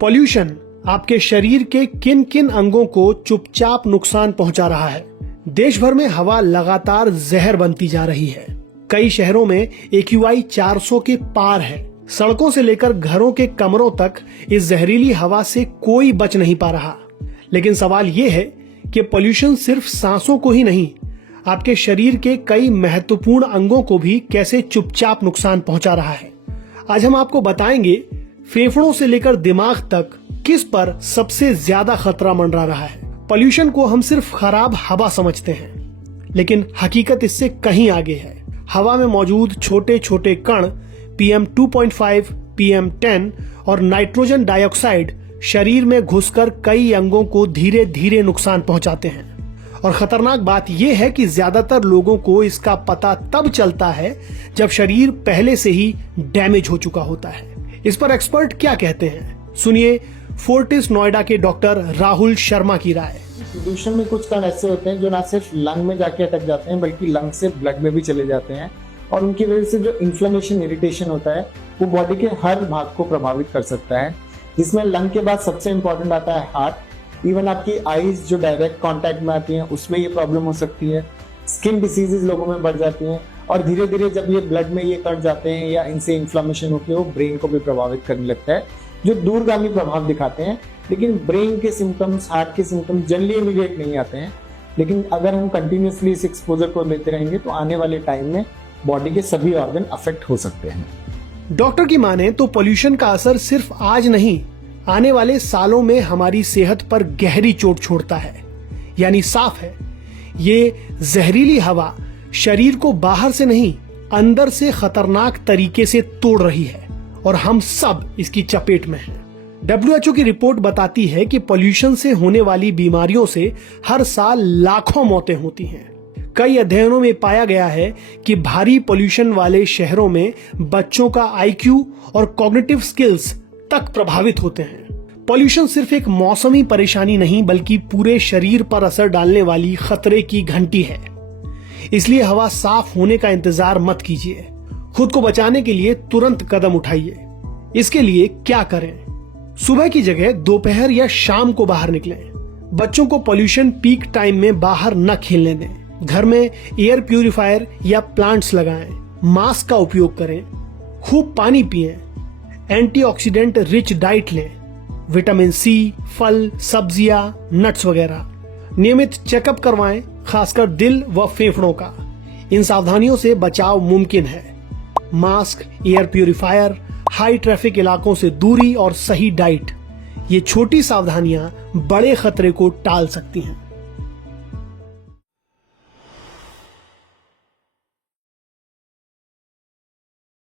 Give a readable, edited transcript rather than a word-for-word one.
Pollution आपके शरीर के किन किन अंगों को चुपचाप नुकसान पहुंचा रहा है। देश भर में हवा लगातार जहर बनती जा रही है। कई शहरों में AQI 400 के पार है। सड़कों से लेकर घरों के कमरों तक इस जहरीली हवा से कोई बच नहीं पा रहा। लेकिन सवाल ये है कि पॉल्यूशन सिर्फ सांसों को ही नहीं, आपके शरीर के कई महत्वपूर्ण अंगों को भी कैसे चुपचाप नुकसान पहुंचा रहा है। आज हम आपको बताएंगे फेफड़ों से लेकर दिमाग तक किस पर सबसे ज्यादा खतरा मंडरा रहा है। पॉल्यूशन को हम सिर्फ खराब हवा समझते हैं, लेकिन हकीकत इससे कहीं आगे है। हवा में मौजूद छोटे छोटे कण PM 2.5, PM 10 और नाइट्रोजन डाइऑक्साइड शरीर में घुसकर कई अंगों को धीरे धीरे नुकसान पहुंचाते हैं। और खतरनाक बात यह है कि ज्यादातर लोगों को इसका पता तब चलता है जब शरीर पहले से ही डैमेज हो चुका होता है। इस पर एक्सपर्ट क्या कहते हैं, सुनिए फोर्टिस नोएडा के डॉक्टर राहुल शर्मा की राय। प्रदूषण में कुछ कण ऐसे होते हैं जो ना सिर्फ लंग में जाके अटक जाते हैं बल्कि लंग से ब्लड में भी चले जाते हैं, और उनकी वजह से जो इन्फ्लेमेशन, इरिटेशन होता है वो बॉडी के हर भाग को प्रभावित कर सकता है, जिसमें लंग के बाद सबसे इंपॉर्टेंट आता है हार्ट। इवन आपकी आईज जो डायरेक्ट कांटेक्ट में आती हैं उसमें ये प्रॉब्लम हो सकती है। स्किन डिसीजेज लोगों में बढ़ जाती हैं, और धीरे धीरे जब ये ब्लड में ये कट जाते हैं या इनसे इन्फ्लेमेशन होकर वो ब्रेन को भी प्रभावित करने लगता है, जो दूरगामी प्रभाव दिखाते हैं। लेकिन ब्रेन के सिम्टम्स, हार्ट के सिम्टम्स जनरली इमीडिएट नहीं आते हैं, लेकिन अगर हम कंटिन्यूसली इस एक्सपोजर को लेते रहेंगे तो आने वाले टाइम में बॉडी के सभी ऑर्गन अफेक्ट हो सकते हैं। डॉक्टर की माने तो पॉल्यूशन का असर सिर्फ आज नहीं, आने वाले सालों में हमारी सेहत पर गहरी चोट छोड़ता है। यानी साफ है, ये जहरीली हवा शरीर को बाहर से नहीं, अंदर से खतरनाक तरीके से तोड़ रही है, और हम सब इसकी चपेट में हैं। WHO की रिपोर्ट बताती है कि पॉल्यूशन से होने वाली बीमारियों से हर साल लाखों मौतें होती हैं। कई अध्ययनों में पाया गया है कि भारी पॉल्यूशन वाले शहरों में बच्चों का IQ और कॉग्निटिव स्किल्स तक प्रभावित होते हैं। पॉल्यूशन सिर्फ एक मौसमी परेशानी नहीं बल्कि पूरे शरीर पर असर डालने वाली खतरे की घंटी है। इसलिए हवा साफ होने का इंतजार मत कीजिए। खुद को बचाने के लिए तुरंत कदम उठाइए। इसके लिए क्या करें? सुबह की जगह दोपहर या शाम को बाहर निकलें। बच्चों को पॉल्यूशन पीक टाइम में बाहर न खेलने दें। घर में एयर प्यूरिफायर या प्लांट्स लगाएं। मास्क का उपयोग करें। खूब पानी पिएं। एंटीऑक्सीडेंट रिच डाइट लें। विटामिन C, फल, सब्जियां, नट्स वगैरह। नियमित चेकअप करवाएं, खासकर दिल व फेफड़ों का। इन सावधानियों से बचाव मुमकिन है। Mask, air purifier, high traffic इलाकों से दूरी और सही डाइट, ये छोटी सावधानियां बड़े खतरे को टाल सकती हैं।